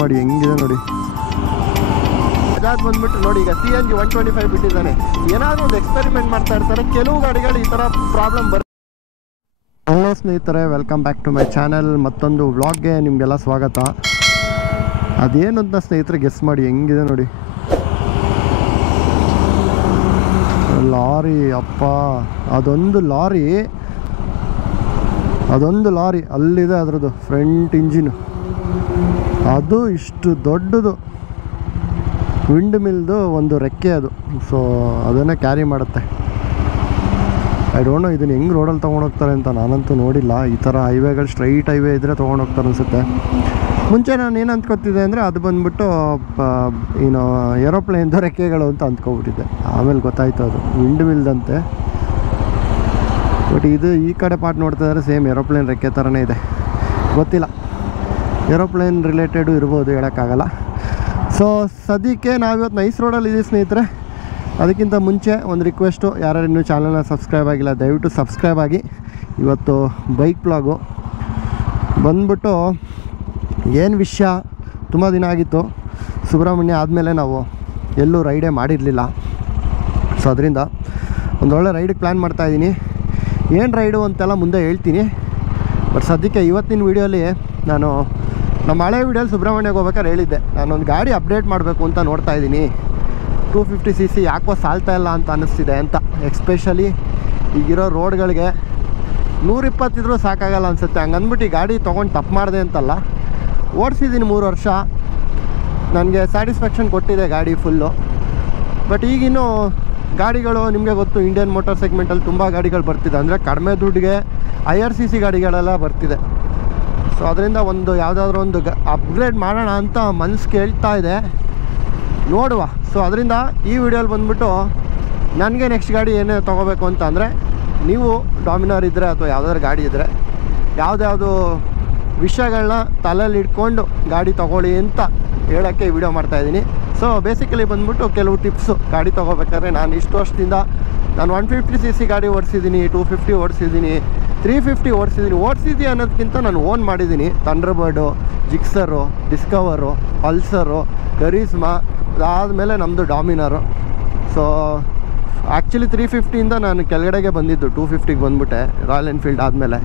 ಮಾಡಿ ಹೆಂಗಿದೆ ನೋಡಿ. ಬಜಾಜ್ ಬಂದ್ಬಿಟ್ಟು ನೋಡಿ ಈಗ CNG 125 ಬಿಟ್ಟಿದ್ದಾನೆ. ಏನಾದರೂ ಒಂದು ಎಕ್ಸ್ಪೆರಿಮೆಂಟ್ ಮಾಡ್ತಾ ಇರ್ತಾರೆ. ಕೆಲವು ಗಾಡಿಗಳು ಈ ಥರ ಪ್ರಾಬ್ಲಮ್ ಬರುತ್ತೆ. ಹಲೋ ಸ್ನೇಹಿತರೆ, welcome back to my channel. ಮತ್ತೊಂದು ವ್ಲಾಗ್ಗೆ ನಿಮಗೆಲ್ಲ ಸ್ವಾಗತ. ಅದೇನು ಅಂತ ಸ್ನೇಹಿತರೆ ಗೆಸ್ ಮಾಡಿ ಹೆಂಗಿದೆ ನೋಡಿ. ಲಾರಿ, ಅಪ್ಪ, ಅದೊಂದು ಲಾರಿ ಅಲ್ಲಿದೆ. ಅದರದ್ದು ಫ್ರಂಟ್ ಇಂಜಿನ್ ಅದು ಇಷ್ಟು ದೊಡ್ಡದು, ವಿಂಡ್ ಮಿಲ್ದು ಒಂದು ರೆಕ್ಕೆ ಅದು. ಸೊ ಅದನ್ನೇ ಕ್ಯಾರಿ ಮಾಡುತ್ತೆ. ಐ ಡೋಂಟ್ ನೋ ಇದನ್ನು ಹೆಂಗೆ ರೋಡಲ್ಲಿ ತೊಗೊಂಡೋಗ್ತಾರೆ ಅಂತ ನಾನಂತೂ ನೋಡಿಲ್ಲ. ಈ ಥರ ಹೈವೇಗಳು ಸ್ಟ್ರೈಟ್ ಹೈವೇ ಇದ್ದರೆ ತೊಗೊಂಡೋಗ್ತಾರೆ ಅನಿಸುತ್ತೆ. ಮುಂಚೆ ನಾನು ಏನು ಅಂದ್ಕೊತಿದ್ದೆ ಅಂದರೆ ಅದು ಬಂದುಬಿಟ್ಟು ಏನು ಏರೋಪ್ಲೇನ್ದು ರೆಕ್ಕೆಗಳು ಅಂತ ಅಂದ್ಕೊಬಿಟ್ಟಿದ್ದೆ. ಆಮೇಲೆ ಗೊತ್ತಾಯಿತು ಅದು ವಿಂಡ್ ಮಿಲ್ದಂತೆ. ಬಟ್ ಇದು ಈ ಕಡೆ ಪಾರ್ಟ್ ನೋಡ್ತಾ ಇದ್ದಾರೆ ಸೇಮ್ ಏರೋಪ್ಲೇನ್ ರೆಕ್ಕೆ ಥರನೇ ಇದೆ. ಗೊತ್ತಿಲ್ಲ, ಏರೋಪ್ಲೇನ್ ರಿಲೇಟೆಡು ಇರ್ಬೋದು, ಹೇಳೋಕ್ಕಾಗಲ್ಲ. ಸೊ ಸದ್ಯಕ್ಕೆ ನಾವಿವತ್ತು ನೈಸ್ ರೋಡಲ್ಲಿ ಇದ್ದೀವಿ ಸ್ನೇಹಿತರೆ. ಅದಕ್ಕಿಂತ ಮುಂಚೆ ಒಂದು ರಿಕ್ವೆಸ್ಟು, ಯಾರ್ಯಾರು ಇನ್ನೂ ಚಾನಲ್ನ ಸಬ್ಸ್ಕ್ರೈಬ್ ಆಗಿಲ್ಲ ದಯವಿಟ್ಟು ಸಬ್ಸ್ಕ್ರೈಬ್ ಆಗಿ. ಇವತ್ತು ಬೈಕ್ ಬ್ಲಾಗು ಬಂದ್ಬಿಟ್ಟು ಏನು ವಿಷಯ, ತುಂಬ ದಿನ ಆಗಿತ್ತು. ಸುಬ್ರಹ್ಮಣ್ಯ ಆದಮೇಲೆ ನಾವು ಎಲ್ಲೂ ರೈಡೇ ಮಾಡಿರಲಿಲ್ಲ. ಸೊ ಅದರಿಂದ ಒಂದೊಳ್ಳೆ ರೈಡಿಗೆ ಪ್ಲ್ಯಾನ್ ಮಾಡ್ತಾಯಿದ್ದೀನಿ. ಏನು ರೈಡು ಅಂತೆಲ್ಲ ಮುಂದೆ ಹೇಳ್ತೀನಿ. ಬಟ್ ಸದ್ಯಕ್ಕೆ ಇವತ್ತಿನ ವೀಡಿಯೋಲಿ ನಾನು ನಮ್ಮ ಹಳೆ ವೀಡಿಯೋಲಿ ಸುಬ್ರಹ್ಮಣ್ಯಕ್ಕೆ ಹೋಗ್ಬೇಕಾದ್ರೆ ಹೇಳಿದ್ದೆ, ನಾನೊಂದು ಗಾಡಿ ಅಪ್ಡೇಟ್ ಮಾಡಬೇಕು ಅಂತ ನೋಡ್ತಾಯಿದ್ದೀನಿ. 250cc ಯಾಕೋ ಸಾಲ್ತಾ ಇಲ್ಲ ಅಂತ ಅನ್ನಿಸ್ತಿದೆ ಅಂತ. ಎಕ್ಸ್ಪೆಷಲಿ ಈಗಿರೋ ರೋಡ್ಗಳಿಗೆ 120 ಇದ್ರೂ ಸಾಕಾಗಲ್ಲ ಅನಿಸುತ್ತೆ. ಹಂಗೆ ಅಂದ್ಬಿಟ್ಟು ಈ ಗಾಡಿ ತೊಗೊಂಡು ತಪ್ಪು ಮಾಡಿದೆ ಅಂತಲ್ಲ, ಓಡಿಸಿದ್ದೀನಿ 3 ವರ್ಷ, ನನಗೆ ಸ್ಯಾಟಿಸ್ಫ್ಯಾಕ್ಷನ್ ಕೊಟ್ಟಿದೆ ಗಾಡಿ ಫುಲ್ಲು. ಬಟ್ ಈಗಿನ್ನೂ ಗಾಡಿಗಳು ನಿಮಗೆ ಗೊತ್ತು, ಇಂಡಿಯನ್ ಮೋಟಾರ್ ಸೆಗ್ಮೆಂಟಲ್ಲಿ ತುಂಬ ಗಾಡಿಗಳು ಬರ್ತಿದೆ. ಅಂದರೆ ಕಡಿಮೆ ದುಡ್ಡಿಗೆ ಹೈಯರ್ CC ಗಾಡಿಗಳೆಲ್ಲ ಬರ್ತಿದೆ. ಸೊ ಅದರಿಂದ ಒಂದು ಯಾವುದಾದ್ರೂ ಒಂದು ಅಪ್ಗ್ರೇಡ್ ಮಾಡೋಣ ಅಂತ ಮನಸ್ಸು ಕೇಳ್ತಾ ಇದೆ, ನೋಡುವ. ಸೊ ಅದರಿಂದ ಈ ವಿಡಿಯೋಲಿ ಬಂದುಬಿಟ್ಟು ನನಗೆ ನೆಕ್ಸ್ಟ್ ಗಾಡಿ ಏನೇ ತೊಗೋಬೇಕು ಅಂತ ಅಂದರೆ, ನೀವು ಡಾಮಿನಾರ್ ಇದ್ದರೆ ಅಥವಾ ಯಾವುದಾದ್ರು ಗಾಡಿ ಇದ್ದರೆ ಯಾವುದ್ಯಾವುದು ವಿಷಯಗಳನ್ನ ತಲೆಯಲ್ಲಿ ಇಟ್ಕೊಂಡು ಗಾಡಿ ತೊಗೊಳ್ಳಿ ಅಂತ ಹೇಳೋಕ್ಕೆ ವಿಡಿಯೋ ಮಾಡ್ತಾಯಿದ್ದೀನಿ. ಸೊ ಬೇಸಿಕಲಿ ಬಂದ್ಬಿಟ್ಟು ಕೆಲವು ಟಿಪ್ಸು ಗಾಡಿ ತೊಗೋಬೇಕಾದ್ರೆ. ನಾನು ಇಷ್ಟು ವರ್ಷದಿಂದ ನಾನು 150cc ಗಾಡಿ ಓಡಿಸಿದ್ದೀನಿ, 250 ಓಡಿಸಿದ್ದೀನಿ, 350 ಓಡಿಸಿದ್ದೀನಿ ಅನ್ನೋದಕ್ಕಿಂತ ನಾನು ಓನ್ ಮಾಡಿದ್ದೀನಿ. ಥಂಡರ್ಬರ್ಡು, ಜಿಕ್ಸರು, ಡಿಸ್ಕವರು, ಪಲ್ಸರು, ಕರೀಸ್ಮಾ, ಅದಾದಮೇಲೆ ನಮ್ಮದು ಡಾಮಿನಾರು. ಸೊ ಆ್ಯಕ್ಚುಲಿ 350ಇಂದ ನಾನು ಕೆಳಗಡೆಗೆ ಬಂದಿದ್ದು 250ಗೆ ಬಂದುಬಿಟ್ಟೆ ರಾಯಲ್ ಎನ್ಫೀಲ್ಡ್ ಆದಮೇಲೆ.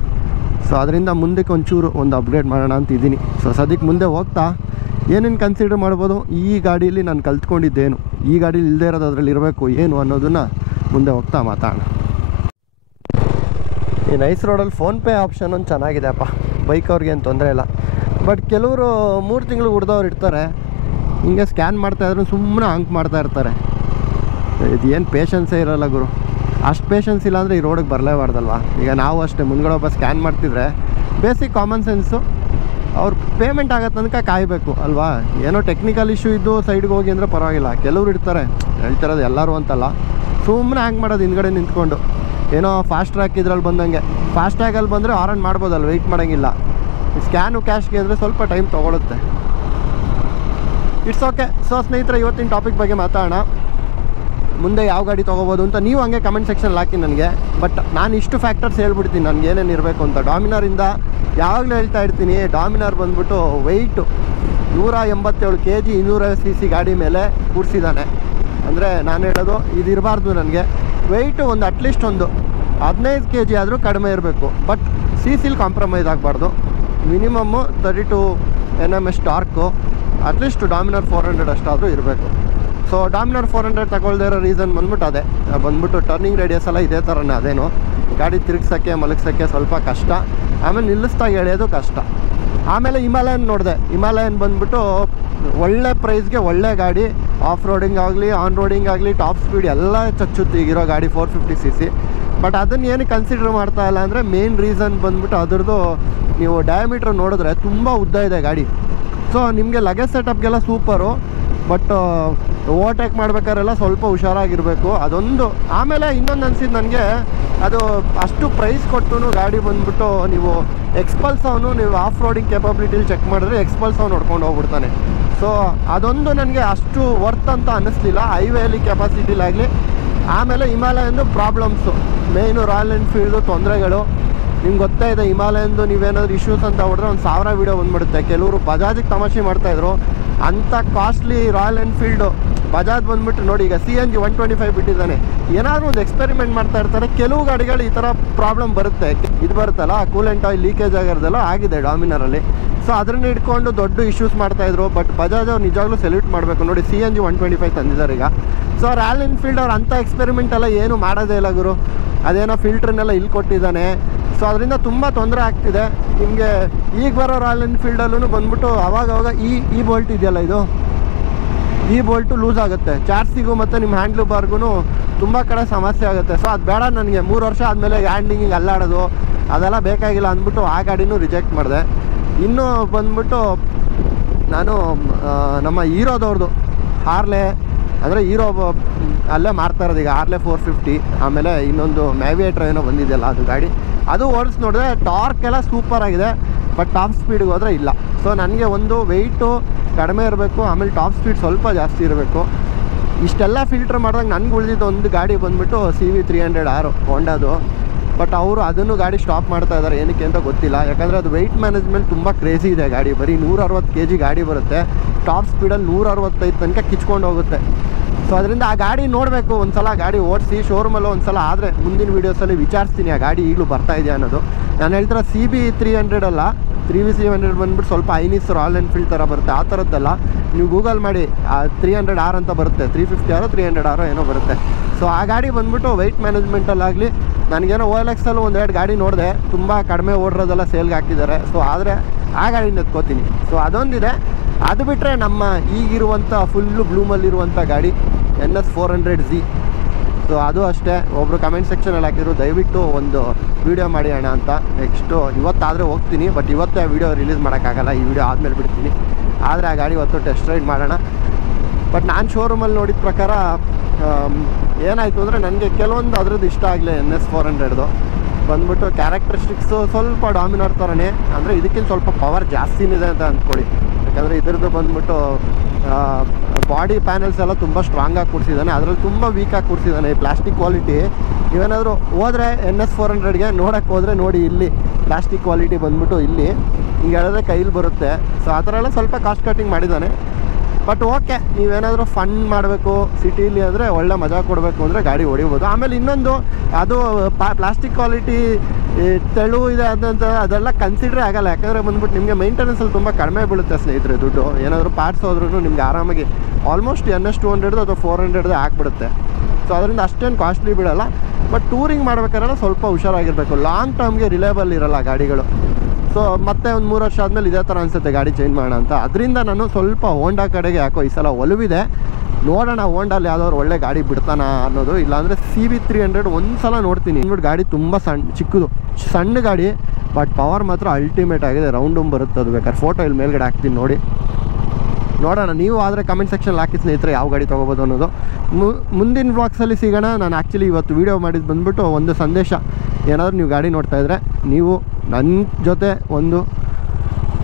ಸೊ ಅದರಿಂದ ಮುಂದಕ್ಕೆ ಒಂದು ಅಪ್ಗ್ರೇಡ್ ಮಾಡೋಣ ಅಂತ ಇದ್ದೀನಿ. ಸೊ ಸದ್ಯಕ್ಕೆ ಮುಂದೆ ಹೋಗ್ತಾ ಏನೇನು ಕನ್ಸಿಡರ್ ಮಾಡ್ಬೋದು, ಈ ಗಾಡೀಲಿ ನಾನು ಕಲ್ತ್ಕೊಂಡಿದ್ದೇನು, ಈ ಗಾಡೀಲಿ ಇಲ್ಲದೇ ಇರೋದು ಅದರಲ್ಲಿ ಇರಬೇಕು ಏನು ಅನ್ನೋದನ್ನು ಮುಂದೆ ಹೋಗ್ತಾ ಮಾತಾಡೋಣ. ಈ ನೈಸ್ ರೋಡಲ್ಲಿ ಫೋನ್ಪೇ ಆಪ್ಷನ್ ಒಂದು ಚೆನ್ನಾಗಿದೆ ಅಪ್ಪ, ಬೈಕ್ ಅವ್ರಿಗೆ ಏನು ತೊಂದರೆ ಇಲ್ಲ. ಬಟ್ ಕೆಲವರು 3 ತಿಂಗಳು ಹುಡ್ದವ್ರು ಇರ್ತಾರೆ, ಹಿಂಗೆ ಸ್ಕ್ಯಾನ್ ಮಾಡ್ತಾಯಿದ್ರು ಸುಮ್ಮನೆ ಹಂಗೆ ಮಾಡ್ತಾ ಇರ್ತಾರೆ. ಇದು ಏನು ಪೇಷನ್ಸೇ ಇರೋಲ್ಲ ಗುರು. ಅಷ್ಟು ಪೇಷನ್ಸ್ ಇಲ್ಲ ಅಂದರೆ ಈ ರೋಡಿಗೆ ಬರಲೇಬಾರ್ದಲ್ವ. ಈಗ ನಾವು ಅಷ್ಟೇ ಮುಂದ್ಗಡೆ ಒಬ್ಬ ಸ್ಕ್ಯಾನ್ ಮಾಡ್ತಿದ್ರೆ ಬೇಸಿಕ್ ಕಾಮನ್ ಸೆನ್ಸು, ಅವ್ರು ಪೇಮೆಂಟ್ ಆಗೋ ತನಕ ಕಾಯಬೇಕು ಅಲ್ವಾ. ಏನೋ ಟೆಕ್ನಿಕಲ್ ಇಶ್ಯೂ ಇದ್ದು ಸೈಡ್ಗೆ ಹೋಗಿ ಅಂದರೆ ಪರವಾಗಿಲ್ಲ. ಕೆಲವ್ರು ಇರ್ತಾರೆ, ಹೇಳ್ತಿರೋದು ಎಲ್ಲರೂ ಅಂತಲ್ಲ, ಸುಮ್ಮನೆ ಹ್ಯಾಂಗೆ ಮಾಡೋದು ಹಿಂದ್ಗಡೆ ನಿಂತ್ಕೊಂಡು. ಏನೋ ಫಾಸ್ಟ್ ಟ್ರ್ಯಾಕ್ ಇದ್ರಲ್ಲಿ ಬಂದಂಗೆ, ಫಾಸ್ಟ್ ಟ್ರ್ಯಾಕಲ್ಲಿ ಬಂದರೆ ಆರನ್ ಮಾಡ್ಬೋದಲ್ಲ, ವೆಯ್ಟ್ ಮಾಡೋಂಗಿಲ್ಲ. ಸ್ಕ್ಯಾನು ಕ್ಯಾಶ್ಗೆ ಅಂದರೆ ಸ್ವಲ್ಪ ಟೈಮ್ ತೊಗೊಳುತ್ತೆ. It's okay. ಸೊ ಸ್ನೇಹಿತರೆ, ಇವತ್ತಿನ ಟಾಪಿಕ್ ಬಗ್ಗೆ ಮಾತಾಡೋಣ. ಮುಂದೆ ಯಾವ ಗಾಡಿ ತೊಗೋಬೋದು ಅಂತ ನೀವು ಹಂಗೆ ಕಮೆಂಟ್ ಸೆಕ್ಷನಲ್ಲಿ ಹಾಕಿ ನನಗೆ. ಬಟ್ ನಾನು ಇಷ್ಟು ಫ್ಯಾಕ್ಟರ್ಸ್ ಹೇಳ್ಬಿಡ್ತೀನಿ ನನಗೆ ಏನೇನು ಇರಬೇಕು ಅಂತ. ಡಾಮಿನಾರಿಂದ ಯಾವಾಗಲೂ ಹೇಳ್ತಾ ಇರ್ತೀನಿ, ಡಾಮಿನಾರ್ ಬಂದ್ಬಿಟ್ಟು ವೆಯ್ಟು 187 kg 250cc ಗಾಡಿ ಮೇಲೆ ಕೂರಿಸಿದ್ದಾನೆ. ಅಂದರೆ ನಾನು ಹೇಳೋದು ಇದು ಇರಬಾರ್ದು. ನನಗೆ ವೆಯ್ಟು ಒಂದು ಅಟ್ಲೀಸ್ಟ್ ಒಂದು 15 kg ಆದರೂ ಕಡಿಮೆ ಇರಬೇಕು. ಬಟ್ CCಲಿ ಕಾಂಪ್ರಮೈಸ್ ಆಗಬಾರ್ದು. Minimum 32 Nm torque, at least Dominar 400 ಅಷ್ಟಾದರೂ ಇರಬೇಕು. ಸೊ ಡಾಮಿನಾರ್ 400 ತಗೊಳ್ದೇ ಇರೋ ರೀಸನ್ ಬಂದ್ಬಿಟ್ಟು ಅದೇ, ಬಂದ್ಬಿಟ್ಟು ಟರ್ನಿಂಗ್ ರೇಡಿಯಸ್ ಎಲ್ಲ ಇದೇ ಥರನೇ. ಅದೇನು ಗಾಡಿ ತಿರುಗ್ಸೋಕ್ಕೆ ಮಲಗ್ಸೋಕ್ಕೆ ಸ್ವಲ್ಪ ಕಷ್ಟ, ಆಮೇಲೆ ನಿಲ್ಲಿಸ್ದಾಗ ಎಳೆಯೋದು ಕಷ್ಟ. ಆಮೇಲೆ ಹಿಮಾಲಯನ್ ನೋಡಿದೆ. ಹಿಮಾಲಯನ್ ಬಂದ್ಬಿಟ್ಟು ಒಳ್ಳೆ ಪ್ರೈಸ್ಗೆ ಒಳ್ಳೆ ಗಾಡಿ, ಆಫ್ ರೋಡಿಂಗ್ ಆಗಲಿ ಆನ್ ರೋಡಿಂಗ್ ಆಗಲಿ ಟಾಪ್ ಸ್ಪೀಡ್ ಎಲ್ಲ ಚಚ್ಚುತ್ತೆ ಈಗಿರೋ ಗಾಡಿ 450cc. ಬಟ್ ಅದನ್ನು ಏನು ಕನ್ಸಿಡರ್ ಮಾಡ್ತಾ ಇಲ್ಲ ಅಂದರೆ ಮೇನ್ ರೀಸನ್ ಬಂದ್ಬಿಟ್ಟು ಅದ್ರದ್ದು ನೀವು ಡಯಾಮೀಟ್ರ್ ನೋಡಿದ್ರೆ ತುಂಬ ಉದ್ದ ಇದೆ ಗಾಡಿ. ಸೊ ನಿಮಗೆ ಲಗೇಜ್ ಸೆಟಪ್ಗೆಲ್ಲ ಸೂಪರು. ಬಟ್ ಓವರ್ಟೇಕ್ ಮಾಡ್ಬೇಕಾದ್ರೆಲ್ಲ ಸ್ವಲ್ಪ ಹುಷಾರಾಗಿರಬೇಕು, ಅದೊಂದು. ಆಮೇಲೆ ಇನ್ನೊಂದು ಅನಿಸಿದ್ದು ನನಗೆ, ಅದು ಅಷ್ಟು ಪ್ರೈಸ್ ಕೊಟ್ಟು ಗಾಡಿ ಬಂದ್ಬಿಟ್ಟು ನೀವು ಎಕ್ಸ್ಪಲ್ಸ್ ಅವನು ನೀವು ಆಫ್ ರೋಡಿಂಗ್ ಕೇಪಬಿಲಿಟಿಲಿ ಚೆಕ್ ಮಾಡಿದ್ರೆ ಎಕ್ಸ್ಪಲ್ಸ್ ಅವ್ನು ನೋಡ್ಕೊಂಡು ಹೋಗ್ಬಿಡ್ತಾನೆ. ಸೊ ಅದೊಂದು ನನಗೆ ಅಷ್ಟು ವರ್ತ್ ಅಂತ ಅನ್ನಿಸ್ಲಿಲ್ಲ ಹೈವೇಲಿ ಕೆಪಾಸಿಟಿಲಾಗಲಿ. ಆಮೇಲೆ ಹಿಮಾಲಯಂದು ಪ್ರಾಬ್ಲಮ್ಸು, ಮೇಯ್ನು ರಾಯಲ್ ಎನ್ಫೀಲ್ಡು ತೊಂದರೆಗಳು, ನಿಮ್ಗೆ ಗೊತ್ತೇ ಇದೆ, ಹಿಮಾಲಯನ್ದು ನೀವೇನಾದ್ರು ಇಶ್ಯೂಸ್ ಅಂತ ಹೊಡೆದ್ರೆ ಒಂದು 1000 ವೀಡಿಯೋ ಬಂದ್ಬಿಡುತ್ತೆ. ಕೆಲವರು ಬಜಾಜಿಗೆ ತಮಾಷೆ ಮಾಡ್ತಾಯಿದ್ರು, ಅಂಥ ಕಾಸ್ಟ್ಲಿ ರಾಯಲ್ ಎನ್ಫೀಲ್ಡು ಬಜಾಜ್ ಬಂದ್ಬಿಟ್ಟು ನೋಡಿ ಈಗ CNG 125 ಬಿಟ್ಟಿದ್ದಾನೆ. ಏನಾದರೂ ಒಂದು ಎಕ್ಸ್ಪೆರಿಮೆಂಟ್ ಮಾಡ್ತಾ ಇರ್ತಾರೆ. ಕೆಲವು ಗಾಡಿಗಳು ಈ ಥರ ಪ್ರಾಬ್ಲಮ್ ಬರುತ್ತೆ. ಇದು ಬರುತ್ತಲ್ಲ, ಕೂಲೆಂಟ್ ಆಯಿಲ್ ಲೀಕೇಜ್ ಆಗಿರೋದೆಲ್ಲ ಆಗಿದೆ ಡಾಮಿನರಲ್ಲಿ. ಸೊ ಅದನ್ನ ಇಟ್ಕೊಂಡು ದೊಡ್ಡ ಇಶ್ಯೂಸ್ ಮಾಡ್ತಾಯಿದ್ರು. ಬಟ್ ಬಜಾಜ್ ಅವ್ರು ನಿಜವಾಗ್ಲೂ ಸೆಲ್ಯೂಟ್ ಮಾಡಬೇಕು. ನೋಡಿ CNG 125 ತಂದಿದ್ದಾರೆ ಈಗ. ಸೊ ರಾಯಲ್ ಎನ್ಫೀಲ್ಡ್ ಅವ್ರು ಅಂಥ ಎಕ್ಸ್ಪೆರಿಮೆಂಟ್ ಎಲ್ಲ ಏನು ಮಾಡೋದೇ ಇಲ್ಲ ಗುರು. ಅದೇನೋ ಫಿಲ್ಟ್ರನ್ನೆಲ್ಲ ಇಲ್ಲಿ ಕೊಟ್ಟಿದ್ದಾನೆ. ಸೊ ಅದರಿಂದ ತುಂಬ ತೊಂದರೆ ಆಗ್ತಿದೆ ನಿಮಗೆ. ಈಗ ಬರೋ ರಾಯಲ್ ಎನ್ಫೀಲ್ಡಲ್ಲೂ ಬಂದ್ಬಿಟ್ಟು ಅವಾಗವಾಗ ಈ ಬೋಲ್ಟ್ ಇದೆಯಲ್ಲ, ಈ ಬೋಲ್ಟು ಲೂಸ್ ಆಗುತ್ತೆ. ಚಾರ್ಸಿಗೂ ಮತ್ತು ನಿಮ್ಮ ಹ್ಯಾಂಡ್ಲು ಬಾರ್ಗೂ ತುಂಬ ಕಡೆ ಸಮಸ್ಯೆ ಆಗುತ್ತೆ. ಸೊ ಅದು ಬೇಡ ನನಗೆ. 3 ವರ್ಷ ಆದಮೇಲೆ ಹ್ಯಾಂಡಿಂಗಿಗೆ ಅಲ್ಲಾಡೋದು ಅದೆಲ್ಲ ಬೇಕಾಗಿಲ್ಲ ಅಂದ್ಬಿಟ್ಟು ಆ ಗಾಡಿನೂ ರಿಜೆಕ್ಟ್ ಮಾಡಿದೆ. ಇನ್ನೂ ಬಂದ್ಬಿಟ್ಟು ನಾನು ನಮ್ಮ ಹೀರೋದವ್ರದ್ದು ಹಾರ್ಲೆ, ಅಂದರೆ ಹೀರೋ ಅಲ್ಲೇ ಮಾಡ್ತಾ ಇರೋದು ಈಗ ಹಾರ್ಲೆ 450. ಆಮೇಲೆ ಇನ್ನೊಂದು ಮ್ಯಾವಿಯೇಟ್ರ್ ಏನೋ ಬಂದಿದೆಯಲ್ಲ ಅದು ಗಾಡಿ, ಅದು ಓಡಿಸಿ ನೋಡಿದ್ರೆ ಟಾರ್ಕ್ ಎಲ್ಲ ಸೂಪರ್ ಆಗಿದೆ. ಬಟ್ ಟಾಪ್ ಸ್ಪೀಡ್ಗೆ ಹೋದರೆ ಇಲ್ಲ. ಸೊ ನನಗೆ ಒಂದು ವೆಯ್ಟು ಕಡಿಮೆ ಇರಬೇಕು, ಆಮೇಲೆ ಟಾಪ್ ಸ್ಪೀಡ್ ಸ್ವಲ್ಪ ಜಾಸ್ತಿ ಇರಬೇಕು. ಇಷ್ಟೆಲ್ಲ ಫಿಲ್ಟ್ರ್ ಮಾಡಿದಾಗ ನನಗೆ ಉಳಿದಿದ್ದು ಒಂದು ಗಾಡಿ ಬಂದುಬಿಟ್ಟು CV300R ಹೋಂಡಾದು. ಬಟ್ ಅವರು ಅದನ್ನು ಗಾಡಿ ಸ್ಟಾಪ್ ಮಾಡ್ತಾ ಇದ್ದಾರೆ. ಏನಕ್ಕೆ ಅಂತ ಗೊತ್ತಿಲ್ಲ. ಯಾಕಂದರೆ ಅದು ವೆಯ್ಟ್ ಮ್ಯಾನೇಜ್ಮೆಂಟ್ ತುಂಬ ಕ್ರೇಜಿ ಇದೆ ಗಾಡಿ. ಬರೀ 160 kg ಗಾಡಿ ಬರುತ್ತೆ. ಟಾಪ್ ಸ್ಪೀಡಲ್ಲಿ 165 ತನಕ ಕಿಚ್ಕೊಂಡು ಹೋಗುತ್ತೆ. ಸೊ ಅದರಿಂದ ಆ ಗಾಡಿ ನೋಡಬೇಕು ಒಂದು ಸಲ, ಗಾಡಿ ಓಡಿಸಿ ಶೋರೂಮಲ್ಲೂ ಒಂದು ಸಲ. ಆದರೆ ಮುಂದಿನ ವೀಡಿಯೋಸಲ್ಲಿ ವಿಚಾರಿಸ್ತೀನಿ ಆ ಗಾಡಿ ಈಗಲೂ ಬರ್ತಾ ಇದೆಯಾ ಅನ್ನೋದು. ನಾನು ಹೇಳ್ತಾರೆ CB300 ಅಲ್ಲ, 3VC100 ಬಂದ್ಬಿಟ್ಟು ಸ್ವಲ್ಪ ಐನಿಸ್ ರಾಯಲ್ ಎನ್ಫೀಲ್ಡ್ ಥರ ಬರುತ್ತೆ. ಆ ಥರದ್ದಲ್ಲ. ನೀವು ಗೂಗಲ್ ಮಾಡಿ 300R ಅಂತ ಬರುತ್ತೆ, 350R 300R ಏನೋ ಬರುತ್ತೆ. ಸೊ ಆ ಗಾಡಿ ಬಂದ್ಬಿಟ್ಟು ವೆಯ್ಟ್ ಮ್ಯಾನೇಜ್ಮೆಂಟಲ್ಲಾಗಲಿ, ನನಗೇನೋ OLX-ಅಲ್ಲೂ 1-2 ಗಾಡಿ ನೋಡಿದೆ, ತುಂಬ ಕಡಿಮೆ ಓಡಿರೋದೆಲ್ಲ ಸೇಲ್ಗೆ ಹಾಕಿದ್ದಾರೆ. ಸೊ ಆದರೆ ಆ ಗಾಡಿನ ಎತ್ಕೋತೀನಿ. ಸೊ ಅದೊಂದಿದೆ. ಅದು ಬಿಟ್ಟರೆ ನಮ್ಮ ಈಗಿರುವಂಥ ಫುಲ್ಲು ಬ್ಲೂಮಲ್ಲಿರುವಂಥ ಗಾಡಿ NS400Z. ಸೊ ಅದು ಅಷ್ಟೇ. ಒಬ್ಬರು ಕಮೆಂಟ್ ಸೆಕ್ಷನಲ್ಲಿ ಹಾಕಿದ್ರು, ದಯವಿಟ್ಟು ಒಂದು ವೀಡಿಯೋ ಮಾಡಿ ಅಣ್ಣ ಅಂತ. ನೆಕ್ಸ್ಟು ಇವತ್ತಾದರೆ ಹೋಗ್ತೀನಿ, ಬಟ್ ಇವತ್ತೇ ವೀಡಿಯೋ ರಿಲೀಸ್ ಮಾಡೋಕ್ಕಾಗಲ್ಲ. ಈ ವಿಡಿಯೋ ಆದಮೇಲೆ ಬಿಡ್ತೀನಿ. ಆದರೆ ಆ ಗಾಡಿ ಇವತ್ತು ಟೆಸ್ಟ್ ರೈಡ್ ಮಾಡೋಣ. ಬಟ್ ನಾನು ಶೋರೂಮಲ್ಲಿ ನೋಡಿದ ಪ್ರಕಾರ ಏನಾಯಿತು ಅಂದರೆ, ನನಗೆ ಕೆಲವೊಂದು ಅದ್ರದ್ದು ಇಷ್ಟ ಆಗಲಿ. NS400 ಬಂದ್ಬಿಟ್ಟು ಕ್ಯಾರೆಕ್ಟರಿಸ್ಟಿಕ್ಸು ಸ್ವಲ್ಪ ಡಾಮಿನಾರ್ ಥರನೇ, ಅಂದರೆ ಇದಕ್ಕಿಂತ ಸ್ವಲ್ಪ ಪವರ್ ಜಾಸ್ತಿನಿದೆ ಅಂತ ಅಂದ್ಕೊಳ್ಳಿ. ಯಾಕಂದರೆ ಇದ್ರದ್ದು ಬಂದ್ಬಿಟ್ಟು ಬಾಡಿ ಪ್ಯಾನಲ್ಸ್ ಎಲ್ಲ ತುಂಬ ಸ್ಟ್ರಾಂಗಾಗಿ ಕೂಡಿಸಿದ್ದಾನೆ. ಅದರಲ್ಲಿ ತುಂಬ ವೀಕಾಗಿ ಕೂಡಿಸಿದ್ದಾನೆ. ಈ ಪ್ಲಾಸ್ಟಿಕ್ ಕ್ವಾಲಿಟಿ ನೀವೇನಾದರೂ ಹೋದರೆ NS400ಗೆ ನೋಡೋಕ್ಕೆ ಹೋದರೆ ನೋಡಿ, ಇಲ್ಲಿ ಪ್ಲಾಸ್ಟಿಕ್ ಕ್ವಾಲಿಟಿ ಬಂದ್ಬಿಟ್ಟು ಇಲ್ಲಿ ಹಿಂಗೆ ಹೇಳಿದ್ರೆ ಕೈಲಿ ಬರುತ್ತೆ. ಸೊ ಆ ಥರ ಎಲ್ಲ ಸ್ವಲ್ಪ ಕಾಸ್ಟ್ ಕಟ್ಟಿಂಗ್ ಮಾಡಿದ್ದಾನೆ. ಬಟ್ ಓಕೆ, ನೀವೇನಾದರೂ ಫನ್ ಮಾಡಬೇಕು ಸಿಟೀಲಿ ಅಂದರೆ, ಒಳ್ಳೆ ಮಜಾ ಕೊಡಬೇಕು ಅಂದರೆ ಗಾಡಿ ಹೊಡಿಬೋದು. ಆಮೇಲೆ ಇನ್ನೊಂದು, ಅದು ಪ್ಲಾಸ್ಟಿಕ್ ಕ್ವಾಲಿಟಿ ತೆಳು ಇದೆ ಅದಂತ ಅದೆಲ್ಲ ಕನ್ಸಿಡ್ರೇ ಆಗೋಲ್ಲ. ಯಾಕಂದರೆ ಬಂದ್ಬಿಟ್ಟು ನಿಮಗೆ ಮೈಂಟೆನೆನ್ಸಲ್ಲಿ ತುಂಬ ಕಡಿಮೆ ಬೀಳುತ್ತೆ ಸ್ನೇಹಿತರೆ ದುಡ್ಡು. ಏನಾದರೂ ಪಾರ್ಟ್ಸ್ ಹೋದ್ರೂ ನಿಮ್ಗೆ ಆರಾಮಾಗಿ ಆಲ್ಮೋಸ್ಟ್ NS200 ಅಥವಾ 400 ಆಗಿಬಿಡುತ್ತೆ. ಸೊ ಅದರಿಂದ ಅಷ್ಟೇನು ಕಾಸ್ಟ್ಲಿ ಬೀಳಲ್ಲ. ಬಟ್ ಟೂರಿಂಗ್ ಮಾಡ್ಬೇಕಾದ್ರೆ ಸ್ವಲ್ಪ ಹುಷಾರಾಗಿರಬೇಕು. ಲಾಂಗ್ ಟರ್ಮ್ಗೆ ರಿಲೇಬಲ್ ಇರೋಲ್ಲ ಗಾಡಿಗಳು. ಸೊ ಮತ್ತೆ ಒಂದು 3 ವರ್ಷ ಆದಮೇಲೆ ಇದೇ ಥರ ಅನಿಸುತ್ತೆ ಗಾಡಿ ಚೇಂಜ್ ಮಾಡೋಣ ಅಂತ. ಅದರಿಂದ ನಾನು ಸ್ವಲ್ಪ ಹೋಂಡಾ ಕಡೆಗೆ ಯಾಕೋ ಈ ಸಲ ಒಲವಿದೆ. ನೋಡೋಣ ಹೋಂಡಲ್ಲಿ ಯಾವ್ದಾದ್ರು ಒಳ್ಳೆ ಗಾಡಿ ಬಿಡ್ತಾನ ಅನ್ನೋದು. ಇಲ್ಲಾಂದರೆ CB300 ಒಂದು ಸಲ ನೋಡ್ತೀನಿ. ಅಂದ್ಬಿಟ್ಟು ಗಾಡಿ ತುಂಬ ಸಣ್ಣ ಗಾಡಿ, ಬಟ್ ಪವರ್ ಮಾತ್ರ ಅಲ್ಟಿಮೇಟ್ ಆಗಿದೆ. ರೌಂಡ್ ಬರುತ್ತೆ ಅದು. ಬೇಕಾದ್ರೆ ಫೋಟೋ ಇಲ್ಲಿ ಮೇಲ್ಗಡೆ ಹಾಕ್ತೀನಿ ನೋಡಿ. ನೋಡೋಣ. ನೀವು ಆದರೆ ಕಮೆಂಟ್ ಸೆಕ್ಷನಲ್ಲಿ ಹಾಕಿ ಸ್ನೇಹಿತರೆ ಯಾವ ಗಾಡಿ ತೊಗೋಬೋದು ಅನ್ನೋದು. ಮುಂದಿನ ವ್ಲಾಗ್ಸಲ್ಲಿ ಸಿಗೋಣ. ನಾನು ಆ್ಯಕ್ಚುಲಿ ಇವತ್ತು ವೀಡಿಯೋ ಮಾಡಿದ್ದು ಬಂದುಬಿಟ್ಟು ಒಂದು ಸಂದೇಶ. ಏನಾದರೂ ನೀವು ಗಾಡಿ ನೋಡ್ತಾಯಿದ್ರೆ ನೀವು ನನ್ನ ಜೊತೆ ಒಂದು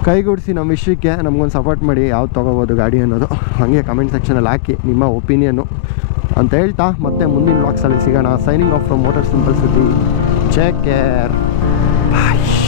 ಕೈಗೂಡಿಸಿ ನಮ್ಮ ವಿಷಯಕ್ಕೆ ನಮಗೊಂದು ಸಪೋರ್ಟ್ ಮಾಡಿ ಯಾವ್ದು ತೊಗೋಬೋದು ಗಾಡಿ ಅನ್ನೋದು. ಹಾಗೆ ಕಮೆಂಟ್ ಸೆಕ್ಷನಲ್ಲಿ ಹಾಕಿ ನಿಮ್ಮ ಒಪಿನಿಯನ್ನು ಅಂತ ಹೇಳ್ತಾ ಮತ್ತೆ ಮುಂದಿನ ವ್ಲಾಗ್ಸಲ್ಲಿ ಸಿಗೋಣ. Signing off from motor simple city. Take care. Bye.